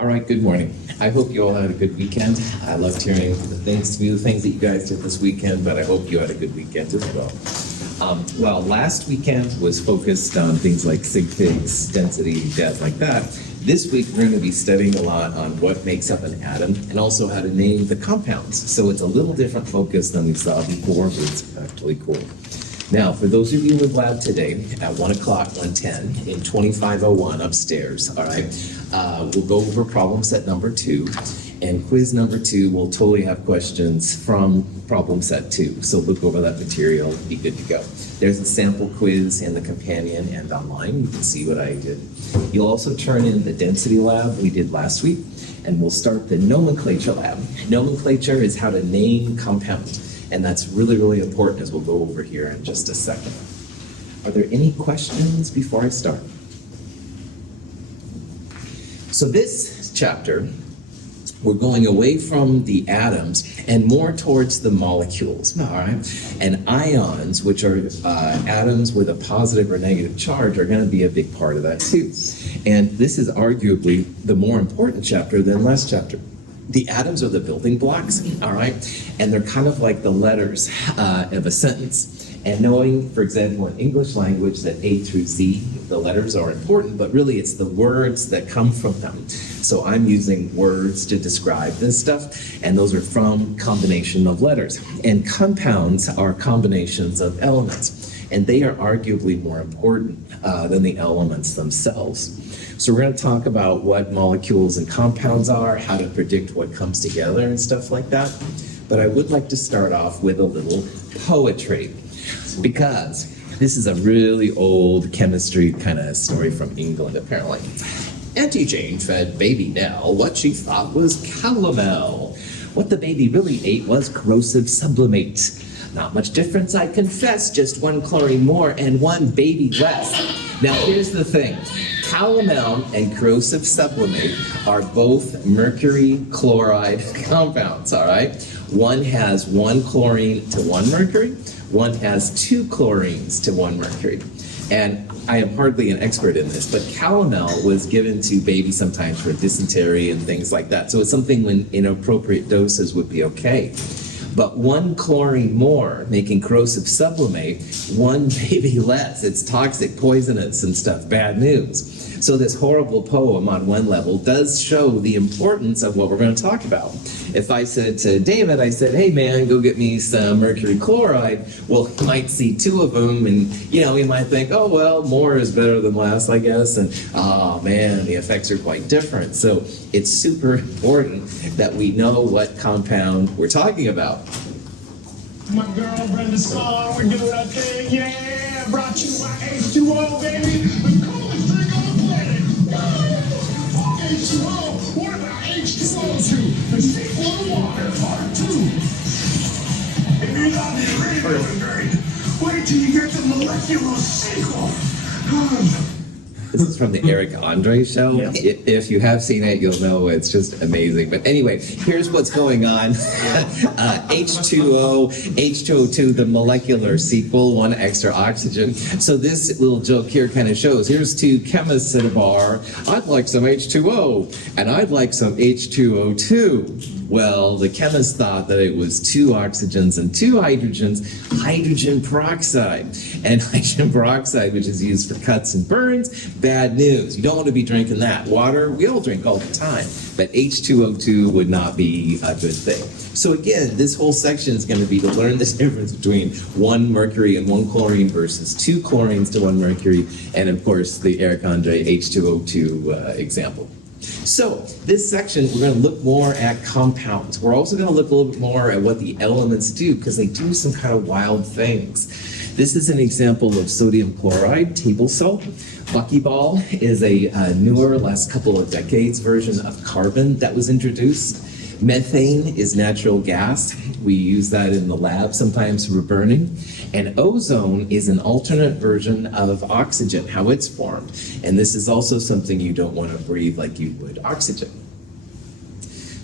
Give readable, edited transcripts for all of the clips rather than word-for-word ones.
All right, good morning. I hope you all had a good weekend. I loved hearing the things that you guys did this weekend, but I hope you had a good weekend as well. Well, last weekend was focused on things like sig figs, density, depth, like that. This week, we're going to be studying a lot on what makes up an atom and also how to name the compounds. So it's a little different focus than we saw before, but it's actually cool. Now, for those of you with lab today, at 1 o'clock, 1:10, in 2501 upstairs, all right, we'll go over problem set number 2, and quiz number 2 will totally have questions from problem set 2. So look over that material, be good to go. There's a sample quiz in the companion and online. You can see what I did. You'll also turn in the density lab we did last week, and we'll start the nomenclature lab. Nomenclature is how to name compounds. And that's really, really important, as we'll go over here in just a second. Are there any questions before I start? So this chapter, we're going away from the atoms and more towards the molecules, all right? And ions, which are atoms with a positive or negative charge, are going to be a big part of that too. And this is arguably the more important chapter than last chapter. The atoms are the building blocks, all right? And they're kind of like the letters of a sentence. And knowing, for example, in English language that A through Z, the letters are important, but really it's the words that come from them. So I'm using words to describe this stuff, and those are from combination of letters. And compounds are combinations of elements, and they are arguably more important than the elements themselves. So we're going to talk about what molecules and compounds are, how to predict what comes together and stuff like that. But I would like to start off with a little poetry, because this is a really old chemistry kind of story from England, apparently. Auntie Jane fed baby Nell what she thought was calomel. What the baby really ate was corrosive sublimate. Not much difference, I confess, just 1 chlorine more and 1 baby less. Now here's the thing. Calomel and corrosive sublimate are both mercury chloride compounds, all right? One has 1 chlorine to 1 mercury. One has 2 chlorines to 1 mercury. And I am hardly an expert in this, but calomel was given to babies sometimes for dysentery and things like that. So it's something when in appropriate doses would be okay. But 1 chlorine more, making corrosive sublimate, 1 baby less. It's toxic, poisonous, and stuff. Bad news. So this horrible poem on one level does show the importance of what we're going to talk about. If I said to David, I said, hey man, go get me some mercury chloride, well, he might see 2 of them, and he might think, oh well, more is better than less, I guess, and oh man, the effects are quite different. So it's super important that we know what compound we're talking about. My girl Brenda Star, we're doing our thing, yeah, brought you my H2O, baby, the coolest drink on the planet. H2O, what about H2O2, the sequel to water, part 2? If you love the original drink, wait till you get the molecular sequel. This is from the Eric Andre show. Yeah. If you have seen it, you'll know it's just amazing. But anyway, here's what's going on. H2O, H2O2, the molecular sequel, 1 extra oxygen. So this little joke here kind of shows, here's 2 chemists at a bar. I'd like some H2O, and I'd like some H2O2. Well, the chemist thought that it was 2 oxygens and 2 hydrogens, hydrogen peroxide. And hydrogen peroxide, which is used for cuts and burns, bad news. You don't want to be drinking that. Water, we all drink all the time. But H2O2 would not be a good thing. So again, this whole section is going to be to learn the difference between 1 mercury and 1 chlorine versus 2 chlorines to 1 mercury, and of course the Eric Andre H2O2 example. So this section, we're going to look more at compounds. We're also going to look a little bit more at what the elements do, because they do some kind of wild things. This is an example of sodium chloride, table salt. Buckyball is a newer, last couple of decades version of carbon that was introduced. Methane is natural gas. We use that in the lab sometimes for burning. And ozone is an alternate version of oxygen, how it's formed. And this is also something you don't want to breathe like you would oxygen.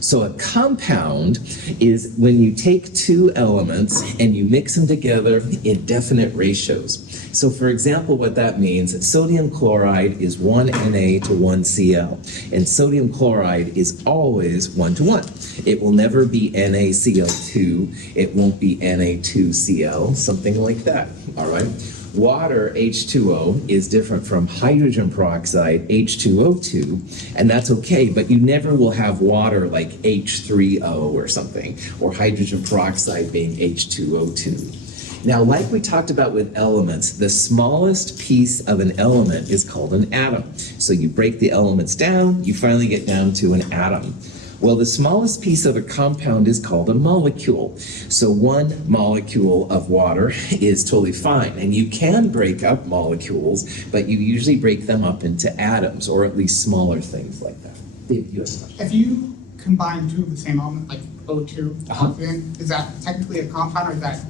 So a compound is when you take two elements and you mix them together in definite ratios. So for example, what that means, sodium chloride is 1 Na to 1 Cl, and sodium chloride is always 1 to 1. It will never be NaCl2, it won't be Na2Cl, something like that, all right? Water, H2O, is different from hydrogen peroxide, H2O2, and that's okay, but you never will have water like H3O or something, or hydrogen peroxide being H2O2. Now, like we talked about with elements, the smallest piece of an element is called an atom. So you break the elements down, you finally get down to an atom. Well, the smallest piece of a compound is called a molecule. So one molecule of water is totally fine. And you can break up molecules, but you usually break them up into atoms, or at least smaller things like that. Dave, you have a question? If you combine two of the same element, like O2, oxygen, is that technically a compound, or is that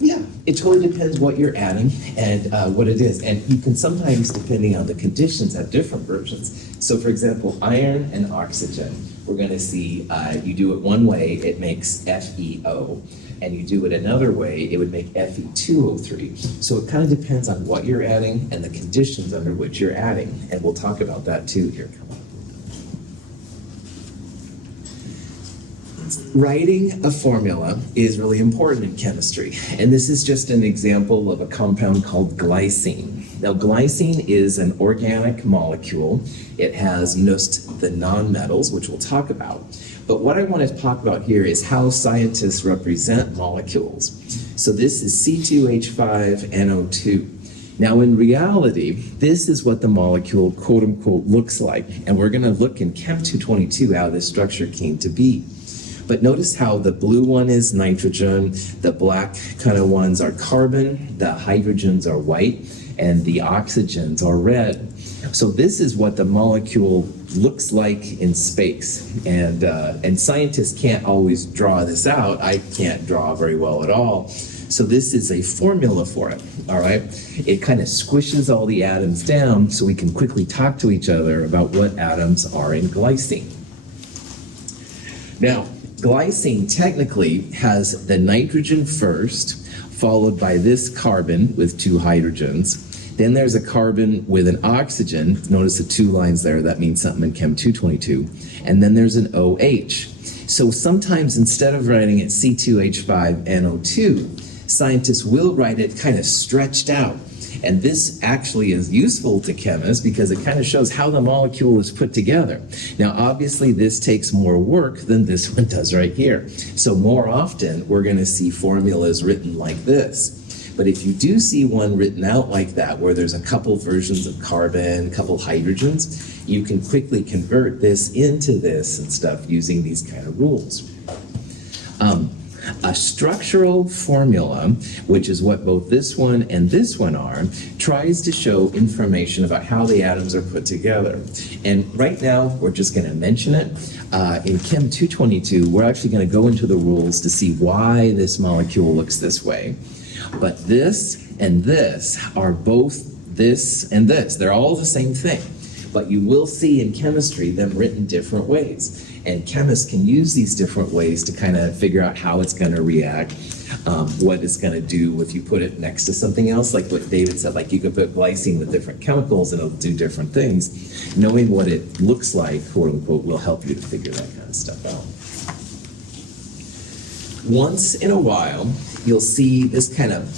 Yeah, it totally depends what you're adding and what it is. And you can sometimes, depending on the conditions, have different versions. So for example, iron and oxygen, we're going to see you do it one way, it makes FeO. And you do it another way, it would make Fe2O3. So it kind of depends on what you're adding and the conditions under which you're adding. And we'll talk about that too here. Come on. Writing a formula is really important in chemistry, and this is just an example of a compound called glycine. Now, glycine is an organic molecule. It has most the nonmetals, which we'll talk about. But what I want to talk about here is how scientists represent molecules. So this is C2H5NO2. Now, in reality, this is what the molecule, quote unquote, looks like, and we're going to look in Chem 222 how this structure came to be. But notice how the blue one is nitrogen, the black kind of ones are carbon, the hydrogens are white, and the oxygens are red. So this is what the molecule looks like in space. And scientists can't always draw this out. I can't draw very well at all. So this is a formula for it, all right? It kind of squishes all the atoms down so we can quickly talk to each other about what atoms are in glycine. Now, glycine technically has the nitrogen first, followed by this carbon with two hydrogens. Then there's a carbon with an oxygen. Notice the two lines there, that means something in Chem 222. And then there's an OH. So sometimes instead of writing it C2H5NO2, scientists will write it kind of stretched out. And this actually is useful to chemists because it kind of shows how the molecule is put together. Now, obviously, this takes more work than this one does right here. So more often, we're going to see formulas written like this. But if you do see one written out like that, where there's a couple versions of carbon, a couple hydrogens, you can quickly convert this into this and stuff using these kind of rules. A structural formula, which is what both this one and this one are, tries to show information about how the atoms are put together. And right now, we're just going to mention it. In Chem 222, we're actually going to go into the rules to see why this molecule looks this way. But this and this are both this and this. They're all the same thing. But you will see in chemistry them written different ways. And chemists can use these different ways to kind of figure out how it's going to react, what it's going to do if you put it next to something else, like what David said, like you could put glycine with different chemicals and it'll do different things. Knowing what it looks like, quote unquote, will help you to figure that kind of stuff out. Once in a while, you'll see this kind of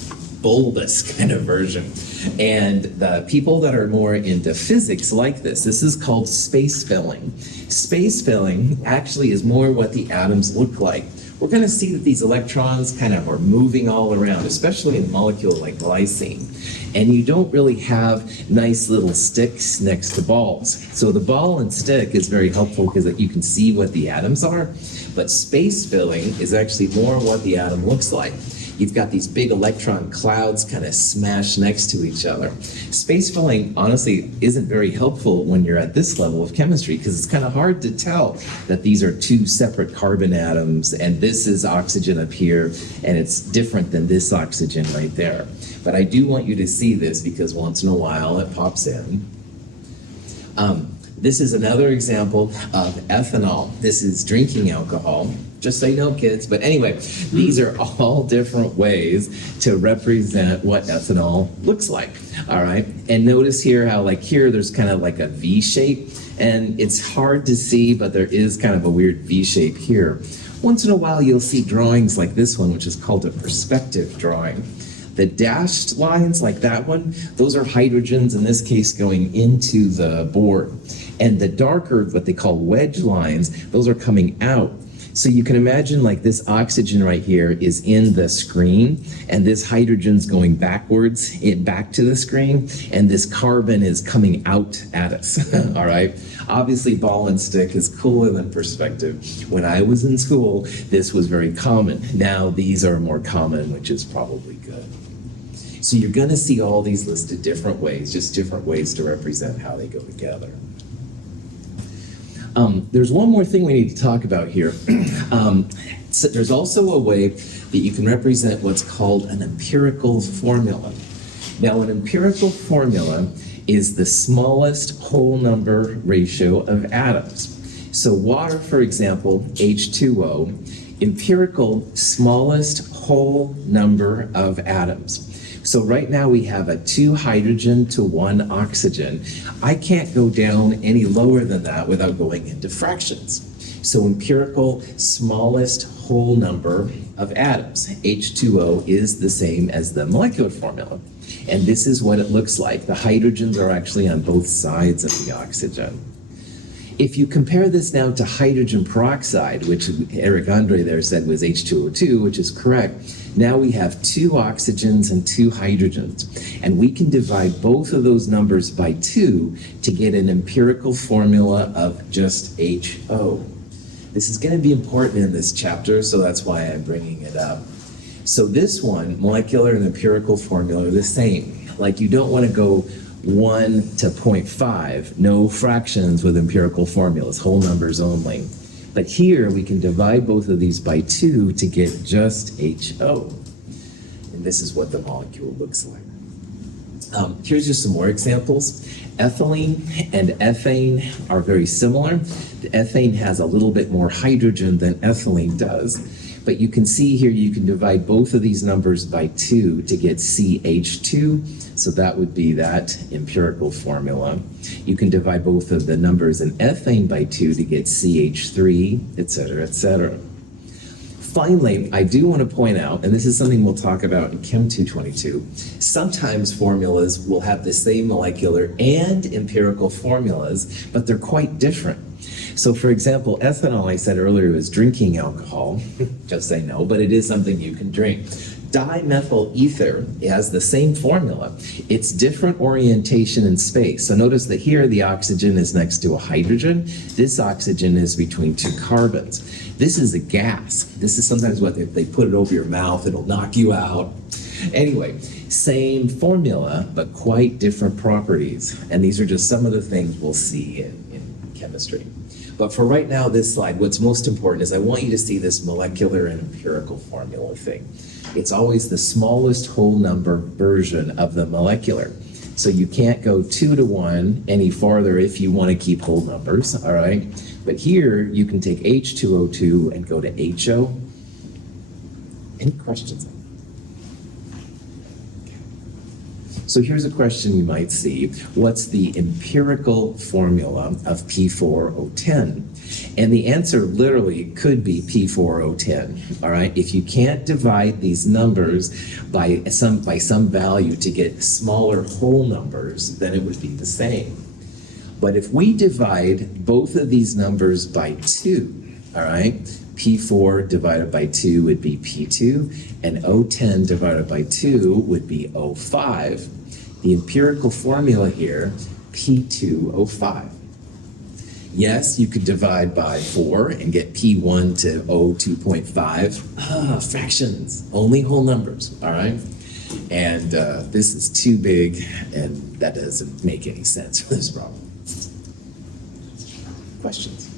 bulbous kind of version. And the people that are more into physics like this. This is called space filling. Space filling actually is more what the atoms look like. We're going to see that these electrons kind of are moving all around, especially in a molecule like glycine. And you don't really have nice little sticks next to balls. So the ball and stick is very helpful because you can see what the atoms are. But space filling is actually more what the atom looks like. You've got these big electron clouds kind of smashed next to each other. Space filling, honestly, isn't very helpful when you're at this level of chemistry because it's kind of hard to tell that these are two separate carbon atoms and this is oxygen up here and it's different than this oxygen right there. But I do want you to see this because once in a while it pops in. This is another example of ethanol. This is drinking alcohol. Just so you know, kids. But anyway, these are all different ways to represent what ethanol looks like. All right. And notice here how, like here, there's kind of like a V shape. And it's hard to see, but there is kind of a weird V shape here. Once in a while, you'll see drawings like this one, which is called a perspective drawing. The dashed lines, like that one, those are hydrogens, in this case, going into the board. And the darker, what they call wedge lines, those are coming out. So you can imagine like this oxygen right here is in the screen, and this hydrogen's going backwards, back to the screen, and this carbon is coming out at us, all right? Obviously, ball and stick is cooler than perspective. When I was in school, this was very common. Now these are more common, which is probably good. So you're gonna see all these listed different ways, just different ways to represent how they go together. There's one more thing we need to talk about here. So there's also a way that you can represent what's called an empirical formula. Now, an empirical formula is the smallest whole number ratio of atoms. So water, for example, H2O, empirical smallest whole number of atoms. So right now we have a 2 hydrogen to 1 oxygen. I can't go down any lower than that without going into fractions. So empirical smallest whole number of atoms. H2O is the same as the molecular formula. And this is what it looks like. The hydrogens are actually on both sides of the oxygen. If you compare this now to hydrogen peroxide, which Eric Andre there said was H2O2, which is correct, now we have 2 oxygens and 2 hydrogens. And we can divide both of those numbers by 2 to get an empirical formula of just HO. This is going to be important in this chapter, so that's why I'm bringing it up. So this one, molecular and empirical formula, are the same. Like you don't want to go 1 to 0.5, no fractions with empirical formulas, whole numbers only. But here we can divide both of these by 2 to get just HO. And this is what the molecule looks like. Here's just some more examples. Ethylene and ethane are very similar. The ethane has a little bit more hydrogen than ethylene does. But you can see here you can divide both of these numbers by 2 to get CH2. So that would be that empirical formula. You can divide both of the numbers in ethane by 2 to get CH3, et cetera, et cetera. Finally, I do want to point out, and this is something we'll talk about in Chem 222, sometimes formulas will have the same molecular and empirical formulas, but they're quite different. So for example, ethanol, I said earlier, is drinking alcohol. Just say no, but it is something you can drink. Dimethyl ether has the same formula. It's different orientation in space. So notice that here the oxygen is next to a hydrogen. This oxygen is between 2 carbons. This is a gas. This is sometimes what they put it over your mouth, it'll knock you out. Anyway, same formula, but quite different properties. And these are just some of the things we'll see in chemistry. But for right now, this slide, what's most important is I want you to see this molecular and empirical formula thing. It's always the smallest whole number version of the molecular. So you can't go 2 to 1 any farther if you want to keep whole numbers, all right? But here, you can take H2O2 and go to HO. Any questions? So here's a question you might see. What's the empirical formula of P4O10? And the answer literally could be P4O10, all right? If you can't divide these numbers by some value to get smaller whole numbers, then it would be the same. But if we divide both of these numbers by 2, all right? P4 divided by 2 would be P2, and O10 divided by 2 would be O5. The empirical formula here, P2O5. Yes, you could divide by 4 and get P1 to O2.5. Fractions, only whole numbers, all right? And this is too big, and that doesn't make any sense for this problem. Questions?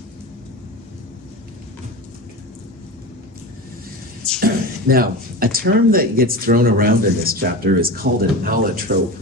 Now, a term that gets thrown around in this chapter is called an allotrope.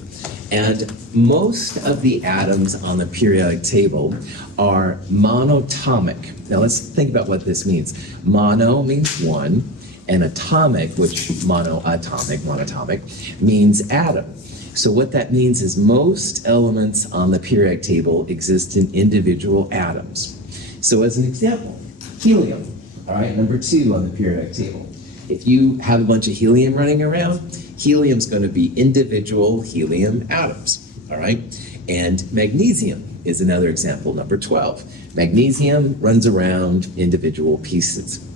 And most of the atoms on the periodic table are monatomic. Now let's think about what this means. Mono means one, and atomic, which monatomic, means atom. So what that means is most elements on the periodic table exist in individual atoms. So as an example, helium, all right, number 2 on the periodic table. If you have a bunch of helium running around, helium's going to be individual helium atoms, all right? And magnesium is another example, number 12. Magnesium runs around individual pieces.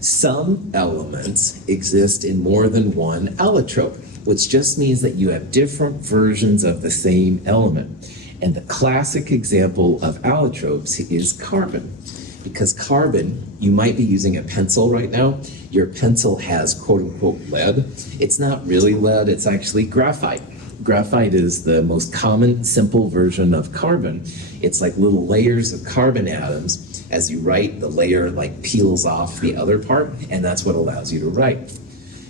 Some elements exist in more than one allotrope, which just means that you have different versions of the same element. And the classic example of allotropes is carbon. Because carbon, you might be using a pencil right now. Your pencil has quote unquote lead. It's not really lead, it's actually graphite. Graphite is the most common, simple version of carbon. It's like little layers of carbon atoms. As you write, the layer like peels off the other part, and that's what allows you to write.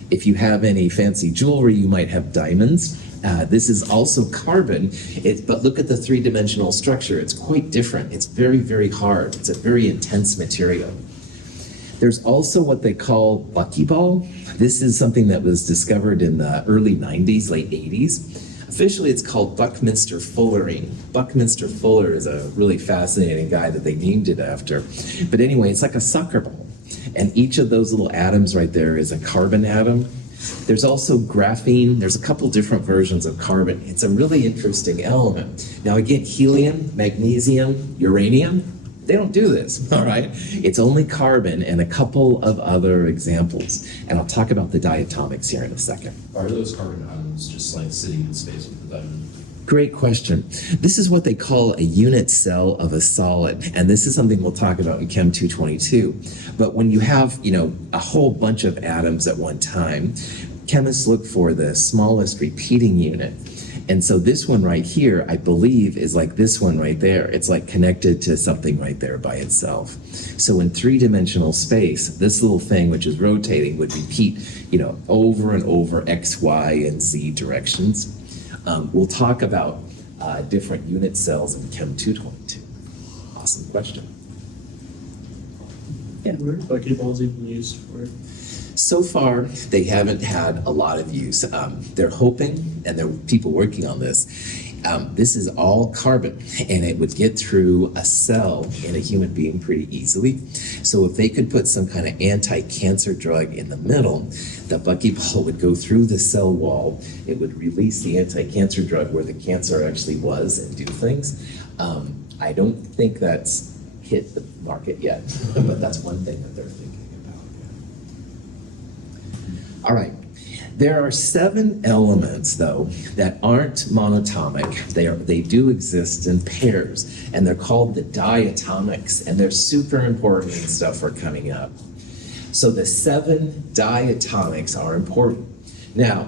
If you have any fancy jewelry, you might have diamonds. This is also carbon, but look at the three-dimensional structure. It's quite different. It's very, very hard. It's a very intense material. There's also what they call buckyball. This is something that was discovered in the early 90s, late 80s. Officially, it's called Buckminster fullerene. Buckminster Fuller is a really fascinating guy that they named it after. But anyway, it's like a soccer ball. And each of those little atoms right there is a carbon atom. There's also graphene. There's a couple different versions of carbon. It's a really interesting element. Now again, helium, magnesium, uranium, they don't do this, all right? It's only carbon and a couple of other examples. And I'll talk about the diatomics here in a second. Are those carbon atoms just like sitting in space with the diamond? Great question. This is what they call a unit cell of a solid, and this is something we'll talk about in Chem 222. But when you have, a whole bunch of atoms at one time, chemists look for the smallest repeating unit. And so this one right here, I believe, is like this one right there. It's like connected to something right there by itself. So in three-dimensional space, this little thing, which is rotating, would repeat, over and over X, Y, and Z directions. We'll talk about different unit cells in Chem 222. Awesome question. Yeah. Where are buckyballs even used for? So far, they haven't had a lot of use. They're hoping, and there are people working on this. This is all carbon, and it would get through a cell in a human being pretty easily. So if they could put some kind of anti-cancer drug in the middle, the buckyball would go through the cell wall. It would release the anti-cancer drug where the cancer actually was and do things. I don't think that's hit the market yet, but that's one thing that they're thinking about. All right. There are 7 elements, though, that aren't monatomic. They do exist in pairs, and they're called the diatomics, and they're super important and stuff are coming up. So the 7 diatomics are important. Now,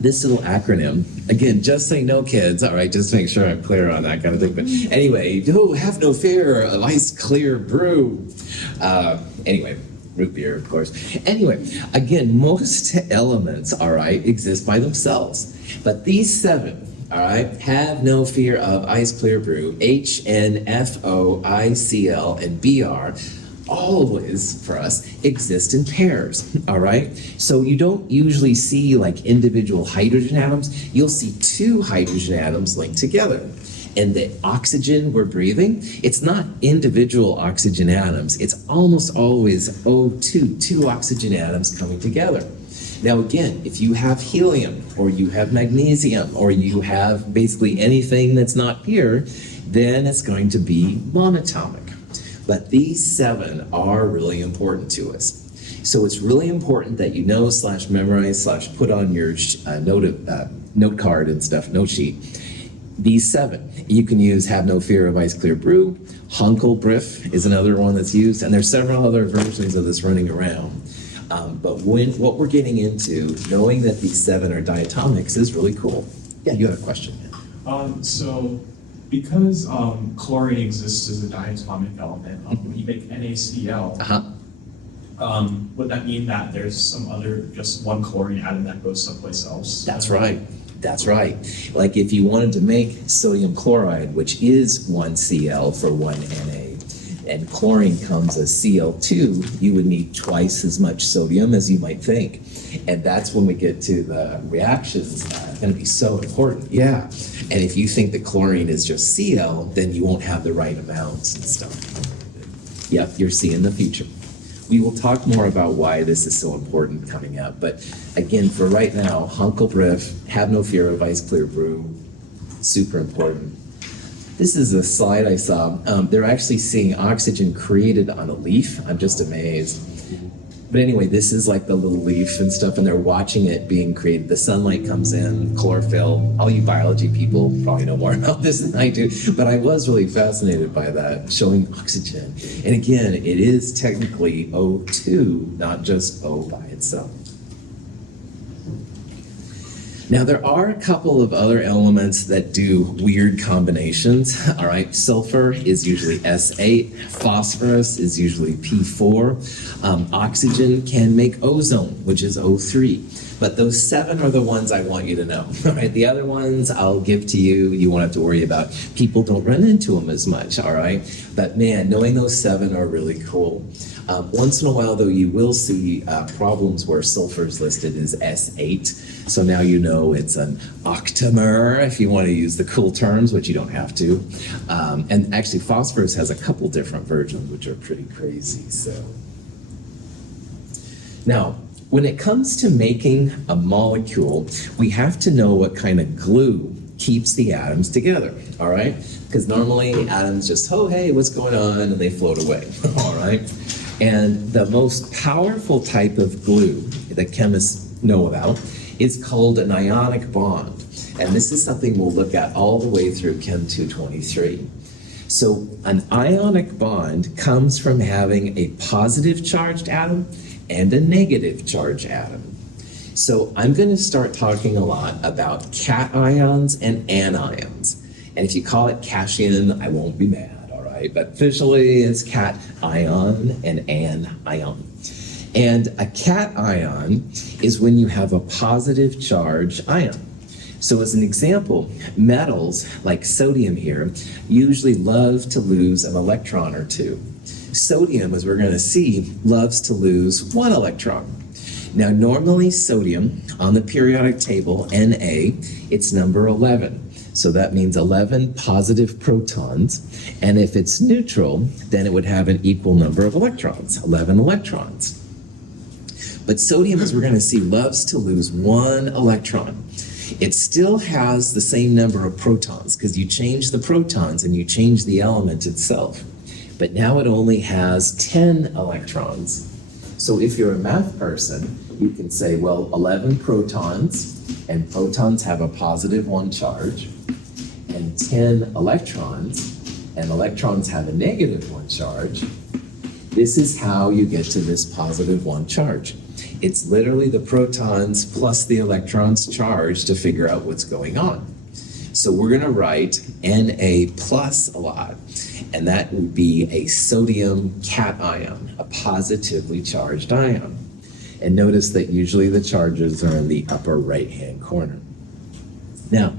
this little acronym, again, just say no, kids, all right, just to make sure I'm clear on that kind of thing. But anyway, have no fear, a nice clear brew. Anyway. Root beer, of course. Anyway, again, most elements, all right, exist by themselves. But these 7, all right, have no fear of ice clear brew, H, N, F, O, I, C, L, and Br, always, for us, exist in pairs, all right? So you don't usually see like individual hydrogen atoms. You'll see 2 hydrogen atoms linked together. And the oxygen we're breathing, it's not individual oxygen atoms. It's almost always O2, 2 oxygen atoms coming together. Now again, if you have helium, or you have magnesium, or you have basically anything that's not here, then it's going to be monatomic. But these 7 are really important to us. So it's really important that you know / memorize / put on your note card and stuff, note sheet. These 7, you can use Have No Fear of Ice Clear Brew. Hunkelbrief is another one that's used, and there's several other versions of this running around. But what we're getting into, knowing that these 7 are diatomics, is really cool. Yeah, you have a question. So because chlorine exists as a diatomic element, when you make NaCl, would that mean that there's some other, just one chlorine atom that goes someplace else? That's right. That's right. Like if you wanted to make sodium chloride, which is 1Cl for 1Na, and chlorine comes as Cl2, you would need twice as much sodium as you might think. And that's when we get to the reactions that are going to be so important. Yeah. And if you think that chlorine is just Cl, then you won't have the right amounts and stuff. Yep, you're seeing the future. We will talk more about why this is so important coming up. But again, for right now, Hunkel Brief, have no fear of ice clear brew, super important. This is a slide I saw. They're actually seeing oxygen created on a leaf. I'm just amazed. But anyway, this is like the little leaf and stuff, and they're watching it being created. The sunlight comes in, chlorophyll. All you biology people probably know more about this than I do, but I was really fascinated by that, showing oxygen. And again, it is technically O2, not just O by itself. Now, there are a couple of other elements that do weird combinations. All right, sulfur is usually S8, phosphorus is usually P4, oxygen can make ozone, which is O3. But those 7 are the ones I want you to know. All right, the other ones I'll give to you. You won't have to worry about. People don't run into them as much. All right, but man, knowing those 7 are really cool. Once in a while, though, you will see problems where sulfur is listed as S8. So now you know it's an octamer, if you want to use the cool terms, which you don't have to. And actually, phosphorus has a couple different versions, which are pretty crazy. So now, when it comes to making a molecule, we have to know what kind of glue keeps the atoms together, all right? Because normally atoms just, oh, hey, what's going on? And they float away, all right? And the most powerful type of glue that chemists know about is called an ionic bond. And this is something we'll look at all the way through Chem 223. So an ionic bond comes from having a positive charged atom and a negative charged atom. So I'm going to start talking a lot about cations and anions. And if you call it cation, I won't be mad. But officially it's cation and anion. And a cation is when you have a positive charge ion. So as an example, metals like sodium here usually love to lose an electron or two. Sodium, as we're going to see, loves to lose 1 electron. Now normally sodium on the periodic table, Na, it's number 11. So that means 11 positive protons, and if it's neutral, then it would have an equal number of electrons, 11 electrons. But sodium, as we're going to see, loves to lose 1 electron. It still has the same number of protons, because you change the protons and you change the element itself. But now it only has 10 electrons. So if you're a math person, you can say, well, 11 protons, and protons have a positive 1 charge, and 10 electrons, and electrons have a negative 1 charge. This is how you get to this positive 1 charge. It's literally the protons plus the electrons charge to figure out what's going on. So we're going to write Na plus a lot, and that would be a sodium cation, a positively charged ion. And notice that usually the charges are in the upper right-hand corner. Now,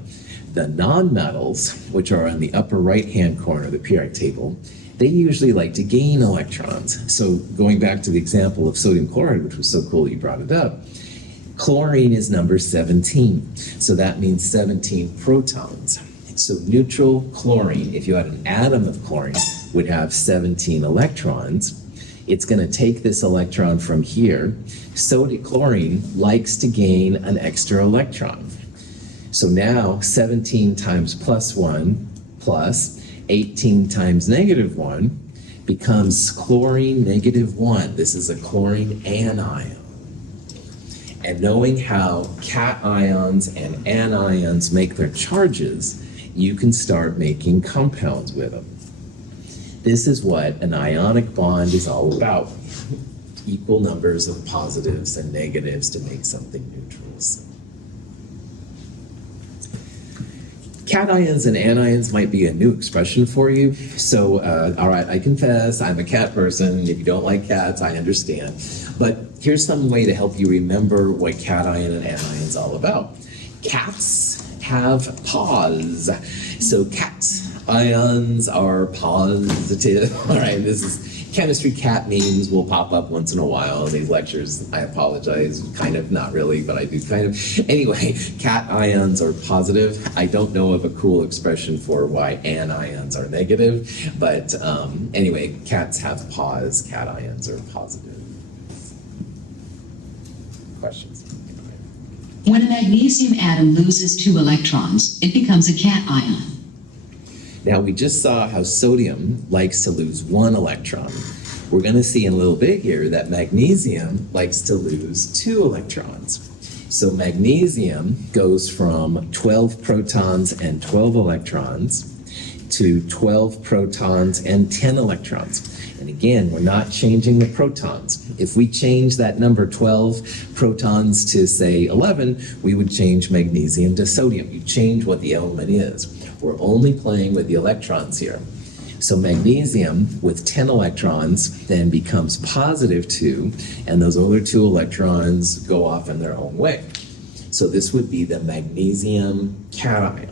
the nonmetals, which are in the upper right-hand corner of the periodic table, they usually like to gain electrons. So going back to the example of sodium chloride, which was so cool you brought it up, chlorine is number 17. So that means 17 protons. So neutral chlorine, if you had an atom of chlorine, would have 17 electrons. It's going to take this electron from here. Sodium chlorine likes to gain an extra electron. So now 17 times plus 1 plus 18 times negative 1 becomes chlorine negative 1. This is a chlorine anion. And knowing how cations and anions make their charges, you can start making compounds with them. This is what an ionic bond is all about. Equal numbers of positives and negatives to make something neutral. Cations and anions might be a new expression for you. So, all right, I confess, I'm a cat person. If you don't like cats, I understand. But here's some way to help you remember what cation and anion is all about. Cats have pause. So cats, ions are positive. All right, this is chemistry. Cat memes will pop up once in a while in these lectures. I apologize, kind of, not really, but I do kind of. Anyway, cat ions are positive. I don't know of a cool expression for why anions are negative, but anyway, cats have pause, cat ions are positive. Questions? When a magnesium atom loses 2 electrons, it becomes a cation ion. Now, we just saw how sodium likes to lose 1 electron. We're going to see in a little bit here that magnesium likes to lose 2 electrons. So magnesium goes from 12 protons and 12 electrons to 12 protons and 10 electrons. And again, we're not changing the protons. If we change that number 12 protons to, say, 11, we would change magnesium to sodium. You change what the element is. We're only playing with the electrons here. So magnesium with 10 electrons then becomes positive 2, and those other 2 electrons go off in their own way. So this would be the magnesium cation.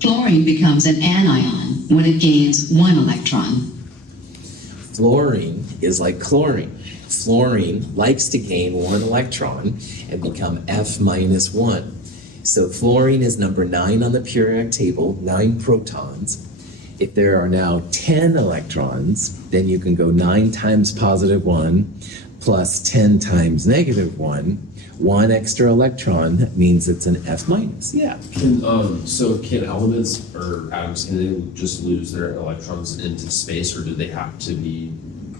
Fluorine becomes an anion when it gains 1 electron. Fluorine is like chlorine. Fluorine likes to gain 1 electron and become F minus 1. So fluorine is number 9 on the periodic table, 9 protons. If there are now 10 electrons, then you can go 9 times positive 1 plus 10 times negative 1. 1 extra electron means it's an F minus. Yeah. Can elements or atoms, can they just lose their electrons into space, or do they have to be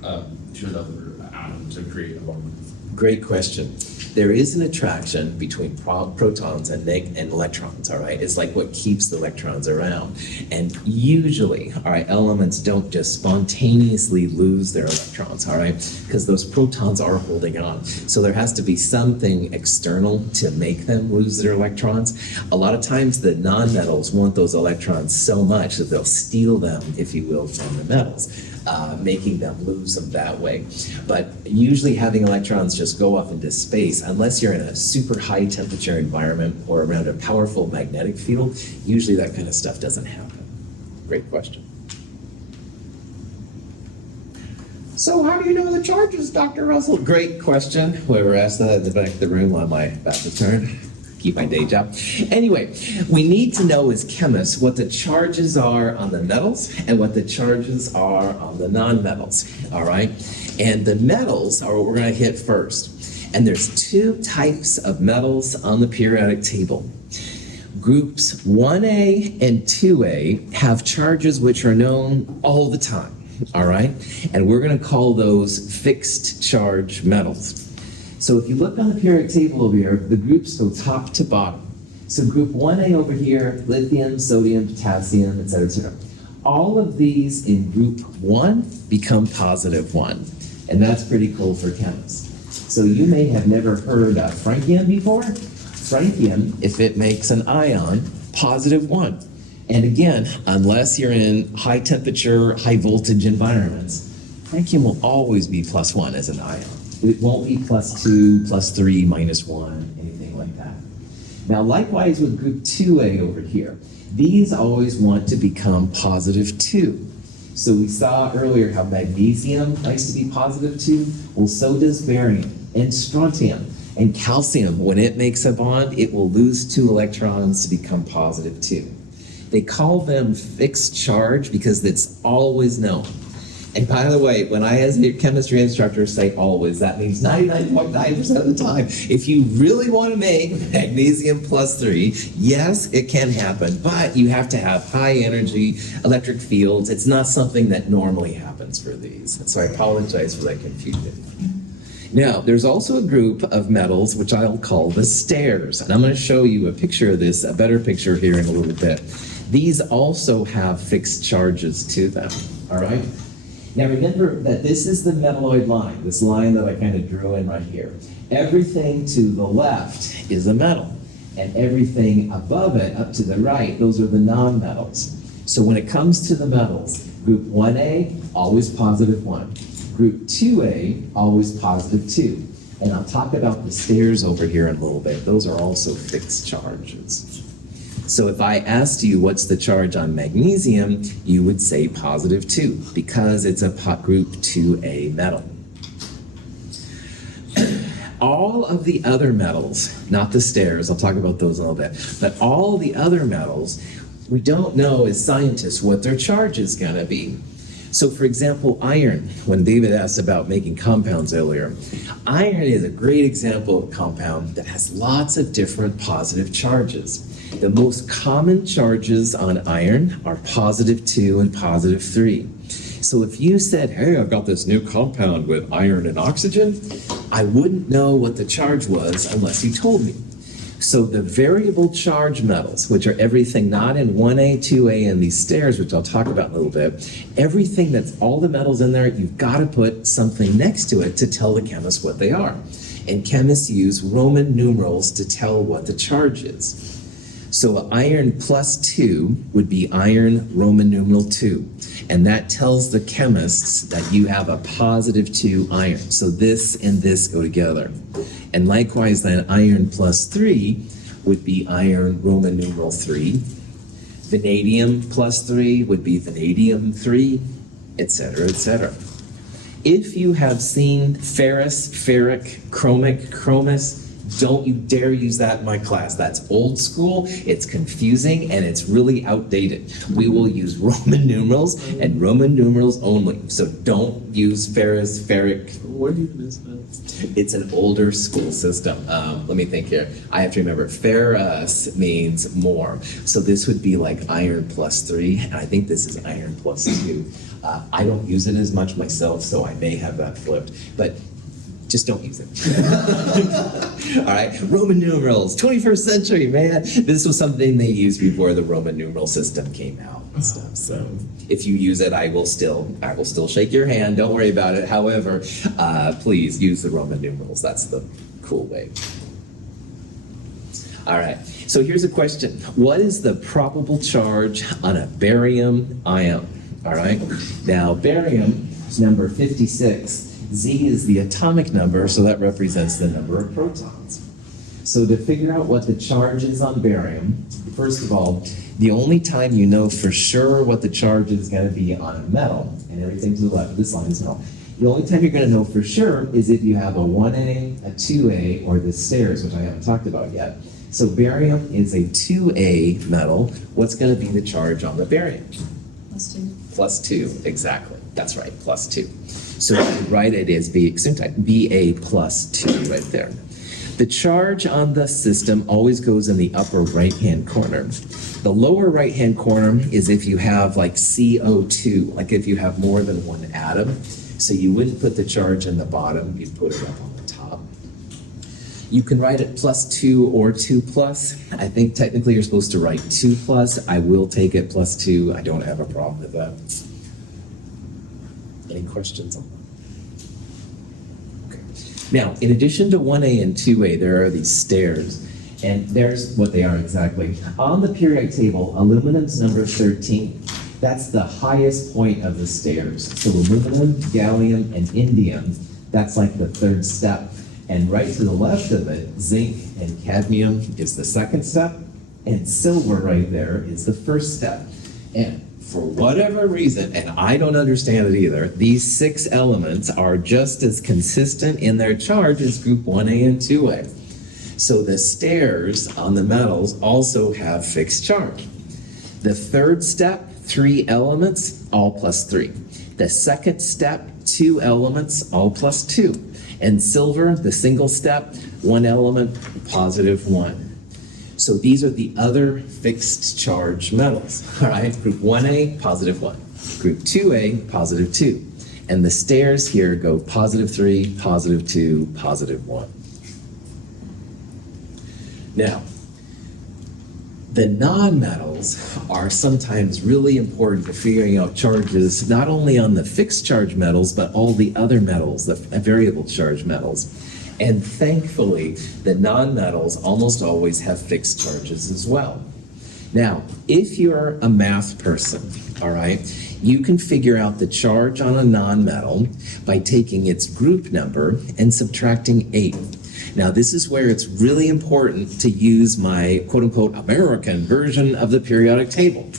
to another atom to create a bond? Great question. There is an attraction between protons and electrons, all right? It's like what keeps the electrons around. And usually, all right, elements don't just spontaneously lose their electrons, all right? Because those protons are holding on. So there has to be something external to make them lose their electrons. A lot of times the nonmetals want those electrons so much that they'll steal them, if you will, from the metals. Making them lose them that way. But usually having electrons just go off into space, unless you're in a super high temperature environment or around a powerful magnetic field, usually that kind of stuff doesn't happen. Great question. So how do you know the charges, Dr. Russell? Great question. Whoever asked that in the back of the room on my back to turn. Keep my day job. Anyway, we need to know as chemists what the charges are on the metals and what the charges are on the nonmetals, all right? And the metals are what we're going to hit first. And there's 2 types of metals on the periodic table. Groups 1A and 2A have charges which are known all the time, all right? And we're going to call those fixed charge metals. So if you look on the periodic table over here, the groups go top to bottom. So group 1A over here, lithium, sodium, potassium, et cetera. All of these in group 1 become positive 1. And that's pretty cool for chemists. So you may have never heard of francium before. Francium, if it makes an ion, positive 1. And again, unless you're in high temperature, high voltage environments, francium will always be plus 1 as an ion. It won't be plus 2, plus 3, minus 1, anything like that. Now, likewise with group 2A over here, these always want to become positive 2. So we saw earlier how magnesium likes to be positive 2. Well, so does barium and strontium and calcium. When it makes a bond, it will lose 2 electrons to become positive 2. They call them fixed charge because it's always known. And by the way, when I, as a chemistry instructor, say always, that means 99.9% of the time. If you really want to make magnesium plus 3, yes, it can happen, but you have to have high energy electric fields. It's not something that normally happens for these. So I apologize for that confusion. Now, there's also a group of metals which I'll call the stairs. And I'm going to show you a picture of this, a better picture here in a little bit. These also have fixed charges to them, all right? Now remember that this is the metalloid line, this line that I kind of drew in right here. Everything to the left is a metal, and everything above it, up to the right, those are the nonmetals. So when it comes to the metals, group 1A, always positive 1. Group 2A, always positive 2. And I'll talk about the stairs over here in a little bit. Those are also fixed charges. So if I asked you what's the charge on magnesium, you would say +2 because it's a group 2A metal. All of the other metals, not the stairs, I'll talk about those in a little bit, but all the other metals, we don't know as scientists what their charge is going to be. So for example, iron, when David asked about making compounds earlier, iron is a great example of a compound that has lots of different positive charges. The most common charges on iron are +2 and +3. So if you said, hey, I've got this new compound with iron and oxygen, I wouldn't know what the charge was unless you told me. So the variable charge metals, which are everything not in 1A, 2A, and these stairs, which I'll talk about in a little bit, everything that's all the metals in there, you've got to put something next to it to tell the chemist what they are. And chemists use Roman numerals to tell what the charge is. So iron +2 would be iron Roman numeral 2. And that tells the chemists that you have a +2 iron. So this and this go together. And likewise then iron +3 would be iron Roman numeral 3. Vanadium +3 would be vanadium 3, etc., etc. If you have seen ferrous, ferric, chromic, chromous, don't you dare use that in my class. That's old school, it's confusing, and it's really outdated. We will use Roman numerals and Roman numerals only. So don't use ferrous, ferric. What even is that? It's an older school system. Let me think here. I have to remember, ferrous means more. So this would be like iron +3, and I think this is iron +2. I don't use it as much myself, so I may have that flipped. But just don't use it. All right, Roman numerals, 21st century, man. This was something they used before the Roman numeral system came out and stuff. So if you use it, I will still shake your hand. Don't worry about it. However, please use the Roman numerals. That's the cool way. All right, so here's a question. What is the probable charge on a barium ion? All right, now barium is number 56. Z is the atomic number, so that represents the number of protons. So to figure out what the charge is on barium, first of all, the only time you know for sure what the charge is going to be on a metal, and everything to the left of this line is metal, the only time you're going to know for sure is if you have a 1A, a 2A, or the stairs, which I haven't talked about yet. So barium is a 2A metal. What's going to be the charge on the barium? +2. +2, exactly. That's right, +2. So you can write it as Ba +2 right there. The charge on the system always goes in the upper right-hand corner. The lower right-hand corner is if you have like CO2, like if you have more than one atom. So you wouldn't put the charge in the bottom, you'd put it up on the top. You can write it +2 or 2+. I think technically you're supposed to write 2+. I will take it +2. I don't have a problem with that. Any questions on that? Okay. Now, in addition to 1A and 2A, there are these stairs. And there's what they are exactly. On the periodic table, aluminum's number 13. That's the highest point of the stairs. So aluminum, gallium, and indium, that's like the third step. And right to the left of it, zinc and cadmium is the second step. And silver right there is the first step. And for whatever reason, and I don't understand it either, these 6 elements are just as consistent in their charge as group 1A and 2A. So the stairs on the metals also have fixed charge. The third step, 3 elements, all +3. The second step, 2 elements, all +2. And silver, the single step, 1 element, +1. So these are the other fixed charge metals, all right? Group 1A, +1. Group 2A, +2. And the stairs here go +3, +2, +1. Now, the nonmetals are sometimes really important for figuring out charges, not only on the fixed charge metals, but all the other metals, the variable charge metals. And thankfully, the nonmetals almost always have fixed charges as well. Now, if you're a math person, all right, You can figure out the charge on a nonmetal by taking its group number and subtracting 8. Now, this is where it's really important to use my quote-unquote American version of the periodic table.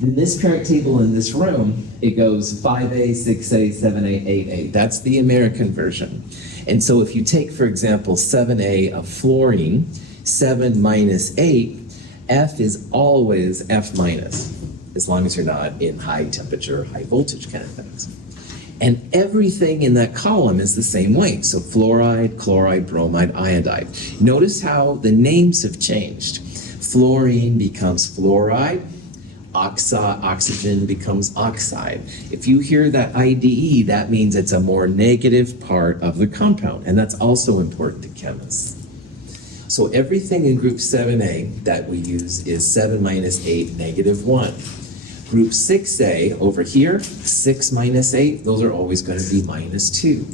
In this periodic table in this room, it goes 5A, 6A, 7A, 8A. That's the American version. And so if you take, for example, 7A of fluorine, 7 minus 8, F is always F minus, as long as you're not in high temperature, high voltage kind of things. And everything in that column is the same way. So fluoride, chloride, bromide, iodide. Notice how the names have changed. Fluorine becomes fluoride. Oxygen becomes oxide. If you hear that IDE, that means it's a more negative part of the compound, and that's also important to chemists. So everything in group 7A that we use is 7 minus 8, negative 1. Group 6A over here, 6 minus 8, those are always going to be minus 2.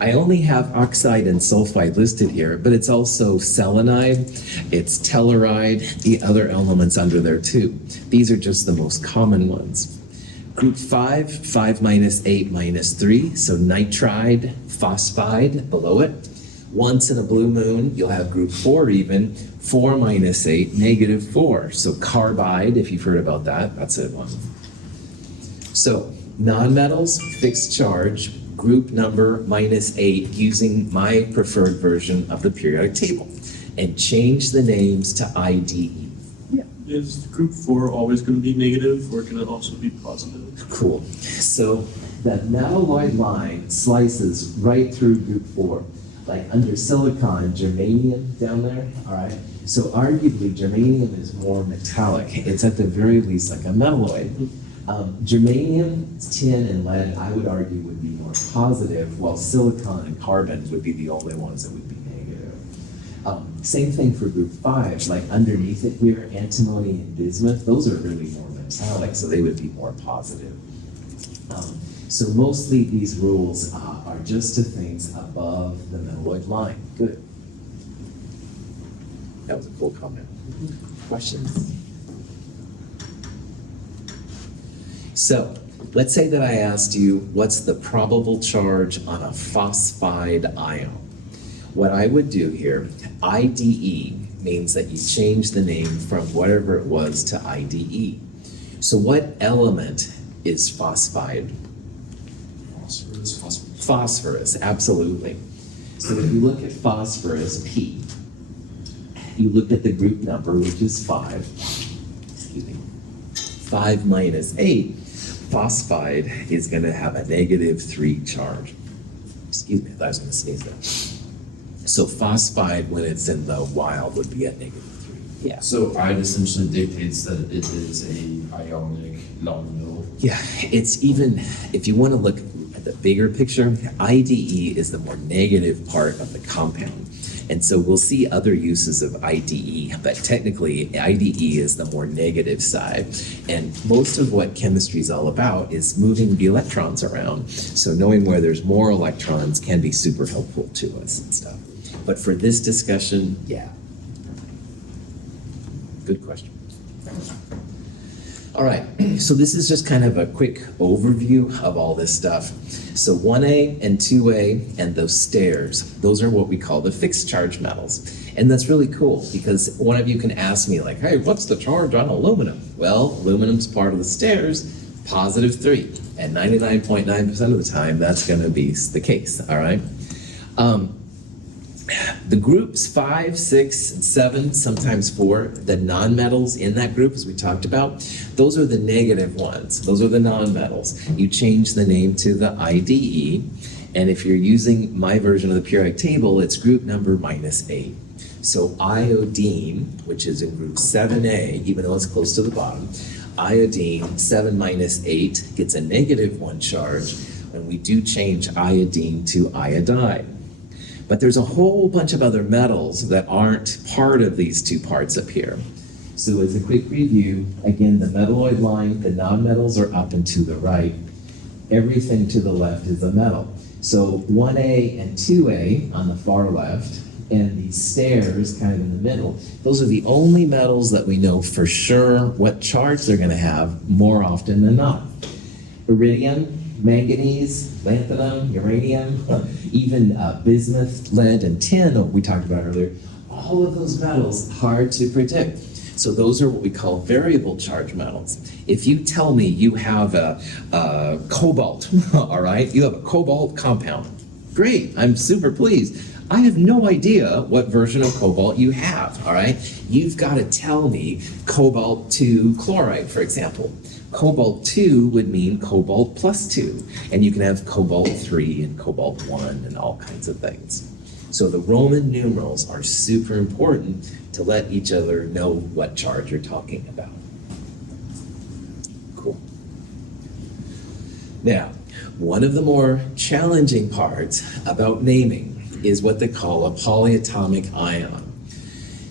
I only have oxide and sulfide listed here, but it's also selenide, it's telluride, the other elements under there too. These are just the most common ones. Group 5, 5 minus 8 minus 3, so nitride, phosphide below it. Once in a blue moon, you'll have group 4 even, 4 minus 8, negative 4. So carbide, if you've heard about that, that's it one. So nonmetals, fixed charge, group number minus 8 using my preferred version of the periodic table, and change the names to IDE. Is group 4 always going to be negative, or can it also be positive? Cool. So that metalloid line slices right through group 4. Like under silicon, germanium down there, all right? So arguably, germanium is more metallic. It's at the very least like a metalloid. Germanium, tin, and lead, I would argue, would be more positive, while silicon and carbon would be the only ones that would be negative. Same thing for group 5, like underneath it here, antimony and bismuth, those are really more metallic, so they would be more positive. So mostly these rules are just to things above the metalloid line. Good. That was a cool comment. Questions? So let's say that I asked you, what's the probable charge on a phosphide ion? What I would do here, IDE means that you change the name from whatever it was to IDE. So what element is phosphide? Phosphorus, absolutely. So if you look at phosphorus, P, you look at the group number, which is 5. Excuse me. 5 minus 8, phosphide is going to have a negative 3 charge. Excuse me, I thought I was going to sneeze there. So phosphide, when it's in the wild, would be at negative 3. Yeah. So I essentially dictates that it is a ionic non-metal. Yeah, it's even, if you want to look at the bigger picture, IDE is the more negative part of the compound. And so we'll see other uses of IDE, but technically IDE is the more negative side. And most of what chemistry is all about is moving the electrons around. So knowing where there's more electrons can be super helpful to us and stuff. But for this discussion, yeah. Good question. All right, so this is just kind of a quick overview of all this stuff. So 1A and 2A and those stairs, those are what we call the fixed charge metals. And that's really cool because one of you can ask me like, hey, what's the charge on aluminum? Well, aluminum's part of the stairs, positive 3. And 99.9% of the time, that's gonna be the case, all right? The groups 5, 6, and 7, sometimes 4, the nonmetals in that group, as we talked about, those are the negative ones. Those are the nonmetals. You change the name to the IDE, and if you're using my version of the periodic table, it's group number minus 8. So iodine, which is in group 7A, even though it's close to the bottom, iodine, 7 minus 8, gets a negative 1 charge, and we do change iodine to iodide. But there's a whole bunch of other metals that aren't part of these two parts up here. So as a quick review, again, the metalloid line, the nonmetals are up and to the right. Everything to the left is a metal. So 1A and 2A on the far left, and these stairs kind of in the middle, those are the only metals that we know for sure what charge they're going to have more often than not. iridium, manganese, lanthanum, uranium, even bismuth, lead, and tin, we talked about earlier. All of those metals, hard to predict. So those are what we call variable charge metals. If you tell me you have a cobalt, all right, you have a cobalt compound, great, I'm super pleased. I have no idea what version of cobalt you have, all right? You've got to tell me cobalt 2 chloride, for example. Cobalt 2 would mean cobalt plus 2, and you can have cobalt 3 and cobalt 1 and all kinds of things. So the Roman numerals are super important to let each other know what charge you're talking about. Cool. Now, one of the more challenging parts about naming is what they call a polyatomic ion.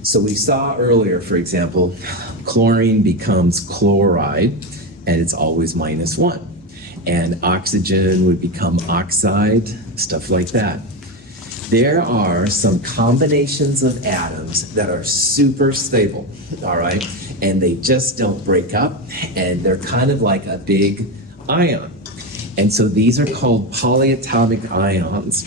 So we saw earlier, for example, chlorine becomes chloride, and it's always -1. And oxygen would become oxide, stuff like that. There are some combinations of atoms that are super stable, all right? And they just don't break up, and they're kind of like a big ion. And so these are called polyatomic ions.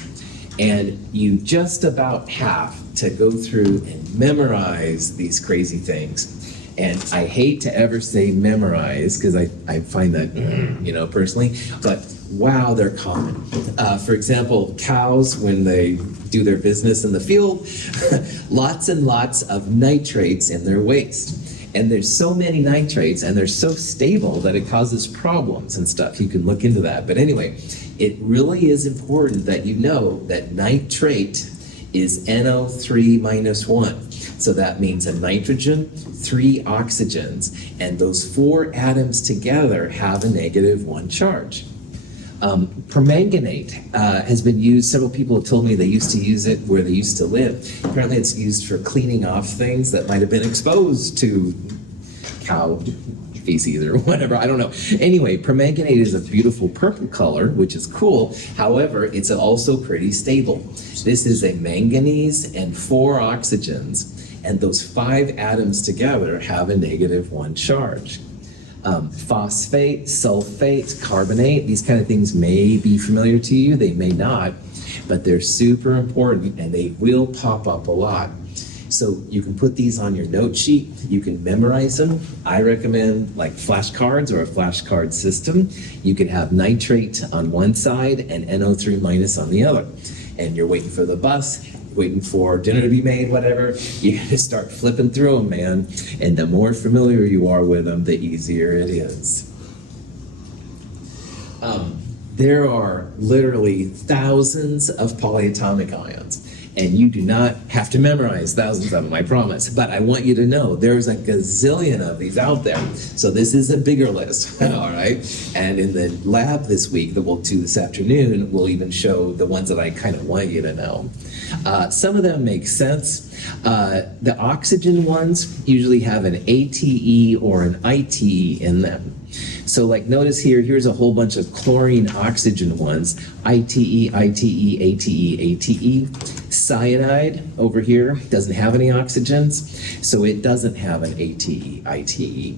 And you just about have to go through and memorize these crazy things. And I hate to ever say memorize, because I find that, personally, but wow, they're common. For example, cows, when they do their business in the field, lots and lots of nitrates in their waste. And there's so many nitrates, and they're so stable that it causes problems and stuff. You can look into that. But anyway, it really is important that you know that nitrate is NO3 - 1. So that means a nitrogen, 3 oxygens, and those 4 atoms together have a -1 charge. Permanganate has been used, several people have told me they used to use it where they used to live. Apparently it's used for cleaning off things that might have been exposed to cow feces or whatever, I don't know. Anyway, permanganate is a beautiful purple color, which is cool. However, it's also pretty stable. This is a manganese and 4 oxygens, and those 5 atoms together have a -1 charge. Phosphate, sulfate, carbonate, these kind of things may be familiar to you, they may not, but they're super important and they will pop up a lot. So you can put these on your note sheet, you can memorize them. I recommend like flashcards or a flashcard system. You can have nitrate on one side and NO3- on the other. And you're waiting for the bus, waiting for dinner to be made, whatever, you gotta start flipping through them, man. And the more familiar you are with them, the easier it is. There are literally thousands of polyatomic ions, and you do not have to memorize thousands of them, I promise. But I want you to know there's a gazillion of these out there. So this is a bigger list, all right? And in the lab this week that we'll do this afternoon, we'll even show the ones that I kind of want you to know. Some of them make sense. The oxygen ones usually have an ATE or an ITE in them. So like notice here, here's a whole bunch of chlorine oxygen ones, ITE, ITE, ATE, ATE. Cyanide over here doesn't have any oxygens, so it doesn't have an ATE, ITE.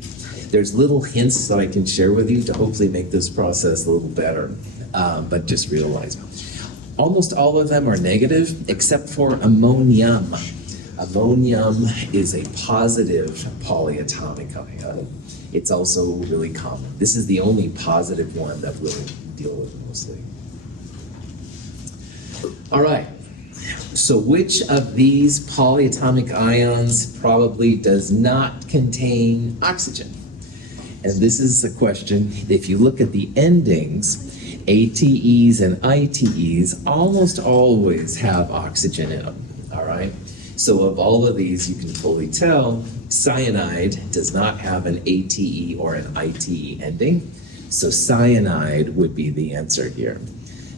There's little hints that I can share with you to hopefully make this process a little better, but just realize almost all of them are negative except for ammonium. Ammonium is a positive polyatomic ion. It's also really common. This is the only positive one that we'll deal with mostly. All right, so which of these polyatomic ions probably does not contain oxygen? And this is the question. If you look at the endings, ATEs and ITEs almost always have oxygen in them, all right? So of all of these, you can fully tell, cyanide does not have an ATE or an ITE ending, so cyanide would be the answer here.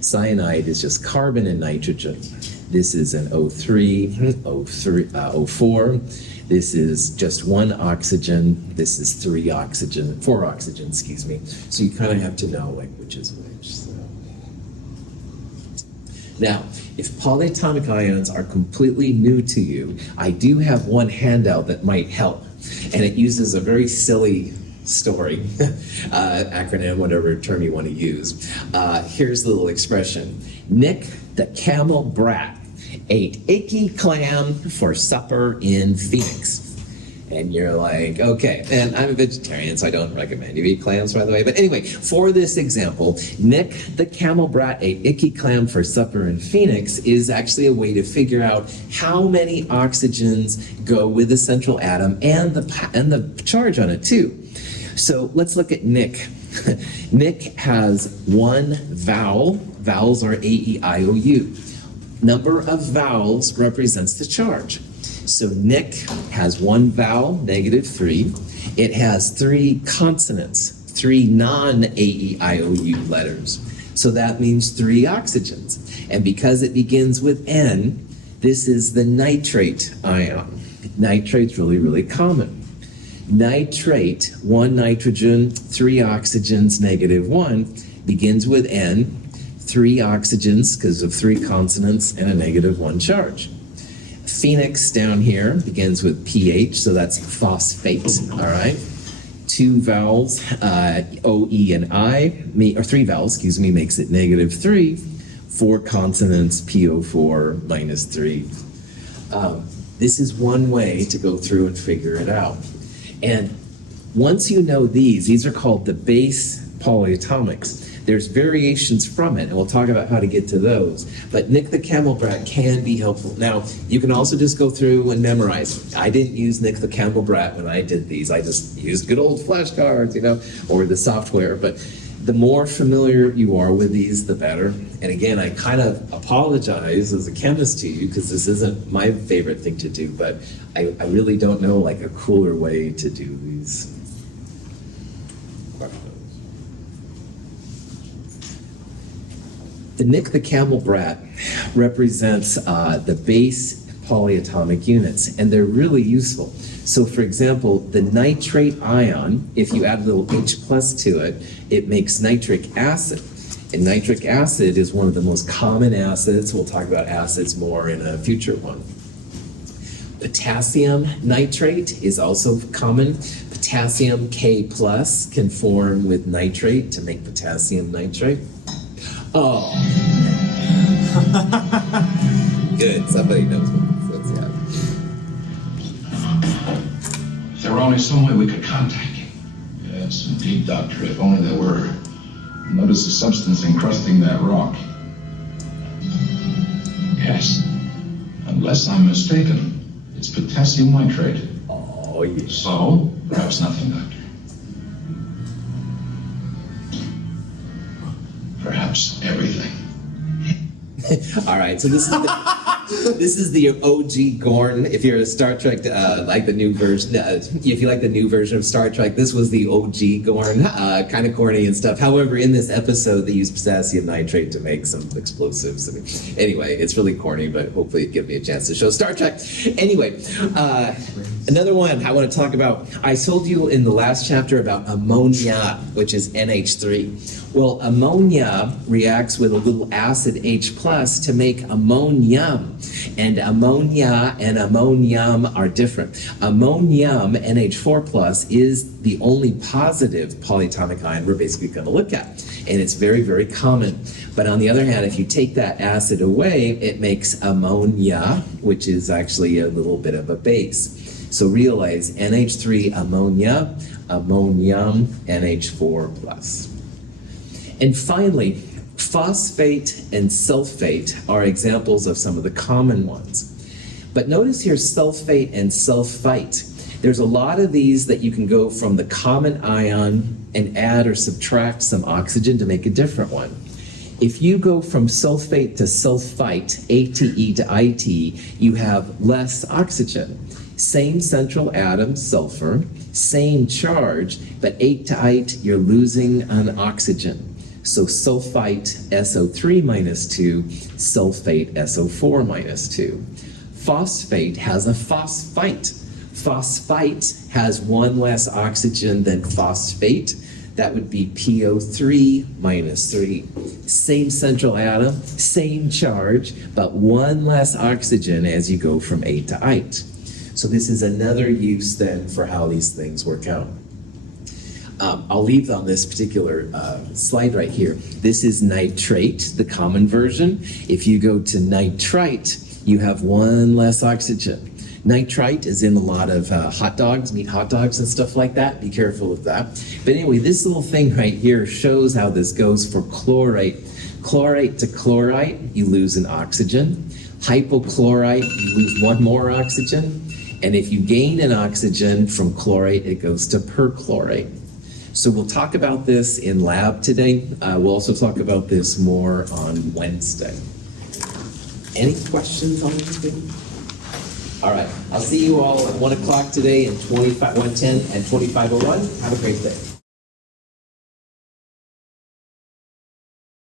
Cyanide is just carbon and nitrogen. This is an O3, O4. This is just 1 oxygen. This is 4 oxygen, excuse me. So you kind of have to know like which is which. So. Now, if polyatomic ions are completely new to you, I do have one handout that might help. And it uses a very silly story, acronym, whatever term you want to use. Here's the little expression. Nick the camel brat ate icky clam for supper in Phoenix. And you're like, okay, and I'm a vegetarian, so I don't recommend you eat clams, by the way. But anyway, for this example, Nick the camel brat ate icky clam for supper in Phoenix is actually a way to figure out how many oxygens go with the central atom and the charge on it too. So let's look at Nick. Nick has one vowel. Vowels are A-E-I-O-U. Number of vowels represents the charge. So Nick has one vowel, -3. It has 3 consonants, 3 non-A-E-I-O-U letters. So that means 3 oxygens. And because it begins with N, this is the nitrate ion. Nitrate's really, really common. Nitrate, 1 nitrogen, 3 oxygens, -1, begins with N, 3 oxygens because of 3 consonants and a -1 charge. Phoenix down here begins with pH, so that's phosphate, all right? 2 vowels, O, E, and I, or 3 vowels, excuse me, makes it -3. 4 consonants, PO4, -3. This is one way to go through and figure it out. And once you know these are called the base polyatomics. There's variations from it, and we'll talk about how to get to those. But Nick the Camel Brat can be helpful. Now, you can also just go through and memorize. I didn't use Nick the Camel Brat when I did these. I just used good old flashcards, or the software. But the more familiar you are with these, the better. And again, I kind of apologize as a chemist to you because this isn't my favorite thing to do, but I really don't know like a cooler way to do these. The Nick the Camel Brat represents the base polyatomic units, and they're really useful. So for example, the nitrate ion, if you add a little H+ to it, it makes nitric acid. And nitric acid is one of the most common acids. We'll talk about acids more in a future one. Potassium nitrate is also common. Potassium K+ can form with nitrate to make potassium nitrate. Oh. Good, somebody knows what this is. If there were only some way we could contact him. Yes, indeed, Doctor, if only there were. Notice the substance encrusting that rock. Yes, unless I'm mistaken, it's potassium nitrate. Oh, yes. So, perhaps nothing, Doctor. Perhaps everything. All right, so this is the OG Gorn. If you're a Star Trek, like the new version, if you like the new version of Star Trek, this was the OG Gorn, kind of corny and stuff. However, in this episode, they used potassium nitrate to make some explosives. I mean, anyway, it's really corny, but hopefully it gives me a chance to show Star Trek. Anyway, another one I want to talk about. I told you in the last chapter about ammonia, which is NH3. Well, ammonia reacts with a little acid H+ to make ammonium. And ammonia and ammonium are different. Ammonium, NH4+, is the only positive polyatomic ion we're basically going to look at. And it's very, very common. But on the other hand, if you take that acid away, it makes ammonia, which is actually a little bit of a base. So realize NH3 ammonia, ammonium, NH4+. And finally, phosphate and sulfate are examples of some of the common ones. But notice here sulfate and sulfite. There's a lot of these that you can go from the common ion and add or subtract some oxygen to make a different one. If you go from sulfate to sulfite, ATE to IT, you have less oxygen. Same central atom, sulfur, same charge, but ate to ite, you're losing an oxygen. So sulfite SO3-2, sulfate SO4-2. Phosphate has a phosphite. Phosphite has 1 less oxygen than phosphate. That would be PO3-3. Same central atom, same charge, but 1 less oxygen as you go from ate to ite. So this is another use then for how these things work out. I'll leave on this particular slide right here. This is nitrate, the common version. If you go to nitrite, you have one less oxygen. Nitrite is in a lot of hot dogs, meat hot dogs and stuff like that. Be careful of that. But anyway, this little thing right here shows how this goes for chlorate. Chlorate to chlorite, you lose an oxygen. Hypochlorite, you lose one more oxygen. And if you gain an oxygen from chlorate, it goes to perchlorate. So we'll talk about this in lab today. We'll also talk about this more on Wednesday. Any questions on anything? All right, I'll see you all at 1 o'clock today and 1:10 and 25:01. Have a great day.